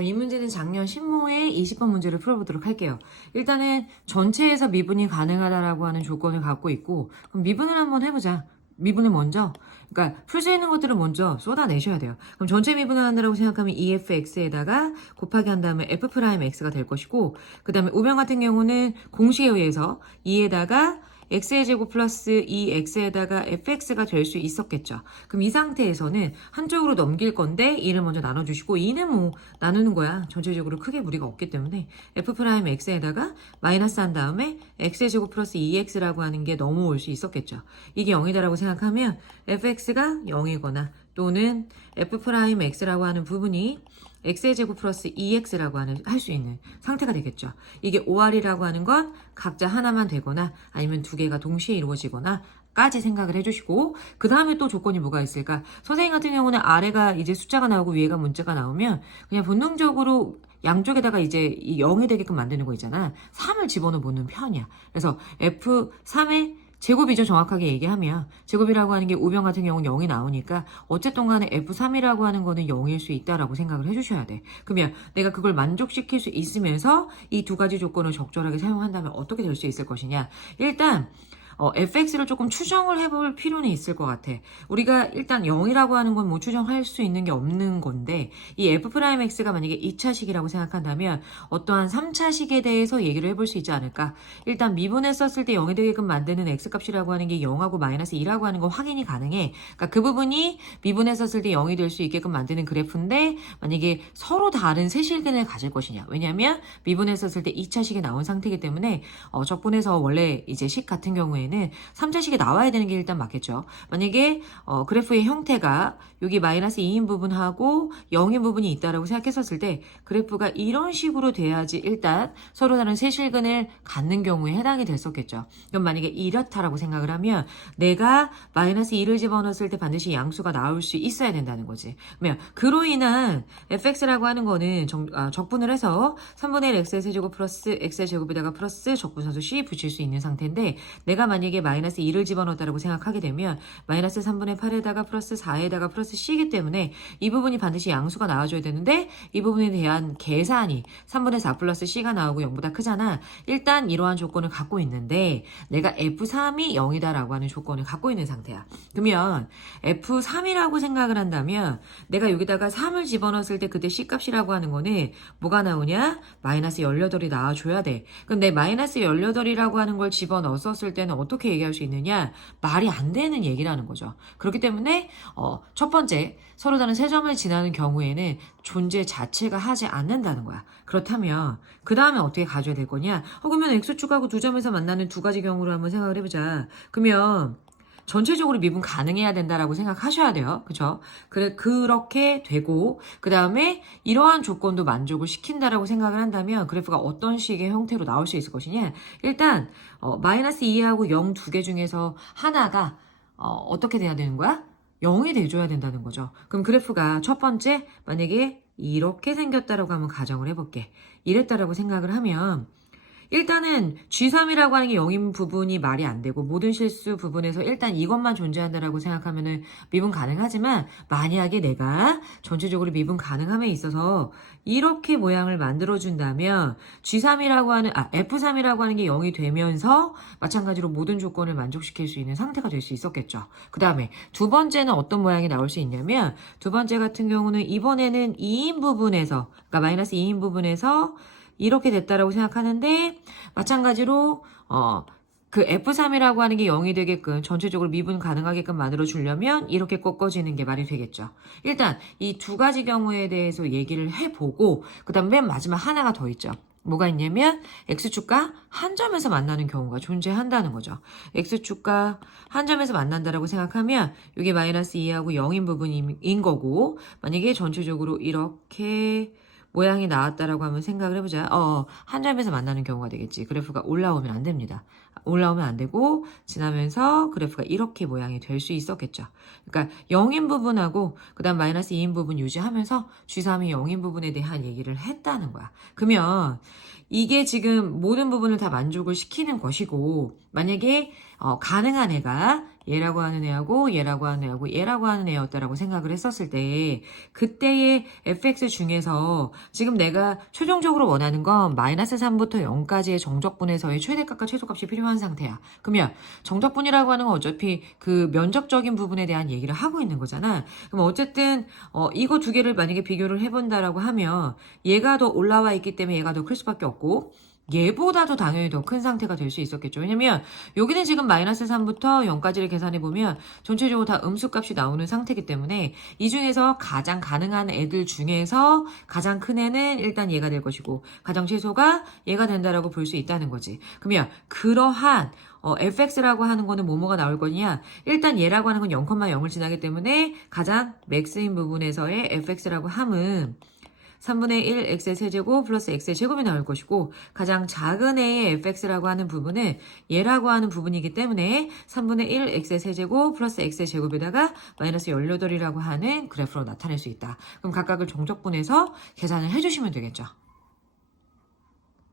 이 문제는 작년 신모의 20번 문제를 풀어보도록 할게요. 일단은 전체에서 미분이 가능하다라고 하는 조건을 갖고 있고, 그럼 미분을 한번 해보자. 미분을 먼저, 그러니까 풀 수 있는 것들을 먼저 쏟아내셔야 돼요. 그럼 전체 미분을 한다고 생각하면 EFX에다가 곱하기 한 다음에 F'X가 될 것이고, 그 다음에 우변 같은 경우는 공식에 의해서 2에다가 x의 제곱 플러스 2x에다가 fx가 될 수 있었겠죠. 그럼 이 상태에서는 한쪽으로 넘길 건데 2를 먼저 나눠주시고 2는 뭐 나누는 거야. 전체적으로 크게 무리가 없기 때문에 f'x에다가 마이너스 한 다음에 x의 제곱 플러스 2x라고 하는 게 넘어올 수 있었겠죠. 이게 0이다라고 생각하면 fx가 0이거나 또는 f'x라고 하는 부분이 x의 제곱 플러스 2x라고 할 수 있는 상태가 되겠죠. 이게 5R이라고 하는 건 각자 하나만 되거나 아니면 두 개가 동시에 이루어지거나 까지 생각을 해주시고, 그 다음에 또 조건이 뭐가 있을까? 선생님 같은 경우는 아래가 이제 숫자가 나오고 위에가 문자가 나오면 그냥 본능적으로 양쪽에다가 이제 이 0이 되게끔 만드는 거 있잖아. 3을 집어넣어 보는 편이야. 그래서 F3의 제곱이죠. 정확하게 얘기하면 제곱이라고 하는 게 우변 같은 경우는 0이 나오니까 어쨌든 간에 F3이라고 하는 거는 0일 수 있다라고 생각을 해주셔야 돼. 그러면 내가 그걸 만족시킬 수 있으면서 이 두 가지 조건을 적절하게 사용한다면 어떻게 될 수 있을 것이냐. 일단 fx를 조금 추정을 해볼 필요는 있을 것 같아. 우리가 일단 0이라고 하는 건 뭐 추정할 수 있는 게 없는 건데, 이 f'x가 만약에 2차식이라고 생각한다면 어떠한 3차식에 대해서 얘기를 해볼 수 있지 않을까. 일단 미분했었을 때 0이 되게끔 만드는 x값이라고 하는 게 0하고 마이너스 2라고 하는 거 확인이 가능해. 그러니까 그 부분이 미분했었을 때 0이 될 수 있게끔 만드는 그래프인데, 만약에 서로 다른 세실근을 가질 것이냐. 왜냐하면 미분했었을 때 2차식이 나온 상태이기 때문에 적분해서 원래 이제 식 같은 경우에는 3차식이 나와야 되는 게 일단 맞겠죠. 만약에 그래프의 형태가 여기 마이너스 2인 부분하고 0인 부분이 있다라고 생각했었을 때 그래프가 이런 식으로 돼야지 일단 서로 다른 세실근을 갖는 경우에 해당이 됐었겠죠. 그럼 만약에 이렇다라고 생각을 하면 내가 마이너스 2를 집어넣었을 때 반드시 양수가 나올 수 있어야 된다는 거지. 그러면 그로 인한 fx라고 하는 거는 적분을 해서 3분의 1 x의 세제곱 플러스 x의 제곱에다가 플러스 적분선수 c 붙일 수 있는 상태인데, 내가 만약에 마이너스 2를 집어넣었다고 생각하게 되면 마이너스 3분의 8에다가 플러스 4에다가 플러스 c이기 때문에 이 부분이 반드시 양수가 나와줘야 되는데, 이 부분에 대한 계산이 3분의 4 플러스 c가 나오고 0보다 크잖아. 일단 이러한 조건을 갖고 있는데 내가 f3이 0이다라고 하는 조건을 갖고 있는 상태야. 그러면 f3이라고 생각을 한다면 내가 여기다가 3을 집어넣었을 때 그때 c값이라고 하는 거는 뭐가 나오냐? 마이너스 18이 나와줘야 돼. 근데 마이너스 18이라고 하는 걸 집어넣었을 때는 어떻게 얘기할 수 있느냐? 말이 안 되는 얘기라는 거죠. 그렇기 때문에 첫 번째, 서로 다른 세 점을 지나는 경우에는 존재 자체가 하지 않는다는 거야. 그렇다면 그 다음에 어떻게 가져야 될 거냐? 그러면 x축하고 두 점에서 만나는 두 가지 경우로 한번 생각을 해보자. 그러면 전체적으로 미분 가능해야 된다라고 생각하셔야 돼요. 그죠? 그렇게 되고, 그 다음에 이러한 조건도 만족을 시킨다라고 생각을 한다면 그래프가 어떤 식의 형태로 나올 수 있을 것이냐. 일단, 마이너스 2하고 0 두 개 중에서 하나가, 어떻게 돼야 되는 거야? 0이 돼줘야 된다는 거죠. 그럼 그래프가 첫 번째, 만약에 이렇게 생겼다라고 한번 가정을 해볼게. 이랬다라고 생각을 하면, 일단은 G3이라고 하는 게 0인 부분이 말이 안 되고 모든 실수 부분에서 일단 이것만 존재한다라고 생각하면은 미분 가능하지만, 만약에 내가 전체적으로 미분 가능함에 있어서 이렇게 모양을 만들어준다면 F3이라고 하는 게 0이 되면서 마찬가지로 모든 조건을 만족시킬 수 있는 상태가 될 수 있었겠죠. 그 다음에 두 번째는 어떤 모양이 나올 수 있냐면, 두 번째 같은 경우는 이번에는 2인 부분에서, 그러니까 마이너스 2인 부분에서 이렇게 됐다라고 생각하는데, 마찬가지로 그 F3이라고 하는 게 0이 되게끔 전체적으로 미분 가능하게끔 만들어 주려면 이렇게 꺾어지는 게 말이 되겠죠. 일단 이 두 가지 경우에 대해서 얘기를 해보고, 그 다음 맨 마지막 하나가 더 있죠. 뭐가 있냐면 X축과 한 점에서 만나는 경우가 존재한다는 거죠. X축과 한 점에서 만난다라고 생각하면 이게 마이너스 2하고 0인 부분인 거고, 만약에 전체적으로 이렇게 모양이 나왔다라고 하면 생각을 해보자. 한 점에서 만나는 경우가 되겠지. 그래프가 올라오면 안 됩니다. 올라오면 안 되고 지나면서 그래프가 이렇게 모양이 될 수 있었겠죠. 그러니까 0인 부분하고 그 다음 마이너스 2인 부분 유지하면서 G3이 0인 부분에 대한 얘기를 했다는 거야. 그러면 이게 지금 모든 부분을 다 만족을 시키는 것이고, 만약에 가능한 애가 얘라고 하는 애하고 얘라고 하는 애하고 얘라고 하는 애였다라고 생각을 했었을 때 그때의 fx 중에서 지금 내가 최종적으로 원하는 건 마이너스 3부터 0까지의 정적분에서의 최대값과 최소값이 필요한 상태야. 그러면 정적분이라고 하는 건 어차피 그 면적적인 부분에 대한 얘기를 하고 있는 거잖아. 그럼 어쨌든 이거 두 개를 만약에 비교를 해본다라고 하면 얘가 더 올라와 있기 때문에 얘가 더 클 수밖에 없고 얘보다도 당연히 더 큰 상태가 될 수 있었겠죠. 왜냐면 여기는 지금 마이너스 3부터 0까지를 계산해보면 전체적으로 다 음수값이 나오는 상태이기 때문에 이 중에서 가장 가능한 애들 중에서 가장 큰 애는 일단 얘가 될 것이고 가장 최소가 얘가 된다라고 볼 수 있다는 거지. 그러면 그러한 fx라고 하는 거는 뭐뭐가 나올 거냐? 일단 얘라고 하는 건 0,0을 지나기 때문에 가장 맥스인 부분에서의 fx라고 함은 3분의 1 x의 세제곱 플러스 x의 제곱이 나올 것이고 가장 작은 애의 fx라고 하는 부분은 얘라고 하는 부분이기 때문에 3분의 1 x의 세제곱 플러스 x의 제곱에다가 마이너스 18이라고 하는 그래프로 나타낼 수 있다. 그럼 각각을 정적분해서 계산을 해주시면 되겠죠.